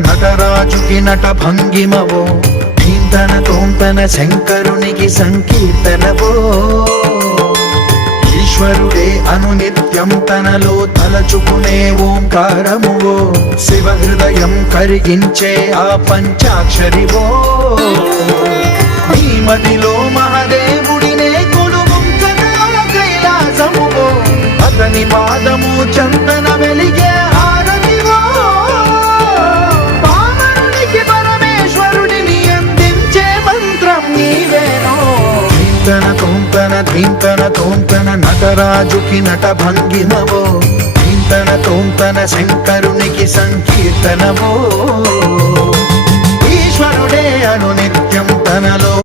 నటరాజుకి నట భంగిమవో ధీంతన తోంతన శంకరునికి సంకీర్తనవో ఈశ్వరుడే అనునిత్యం తనలో తలచుకునే ఓంకారమువో శివ హృదయం కరిగించే ఆ పంచాక్షరివో నీ మదిలో మహాదేవుడినే కొలువుంచగా కైలాసమువో అతని పాదము చందన వెలిగే హారతివో పామరునికి పరమేశ్వరుడిని అందించే మంత్రం నీవేనో ధీంతన తోంతన ధీంతన తోంతన నటరాజుకి నట భంగిమవో ధీంతన తోంతన శంకరునికి సంకీర్తనవో ఈశ్వరుడే అనునిత్యం తనలో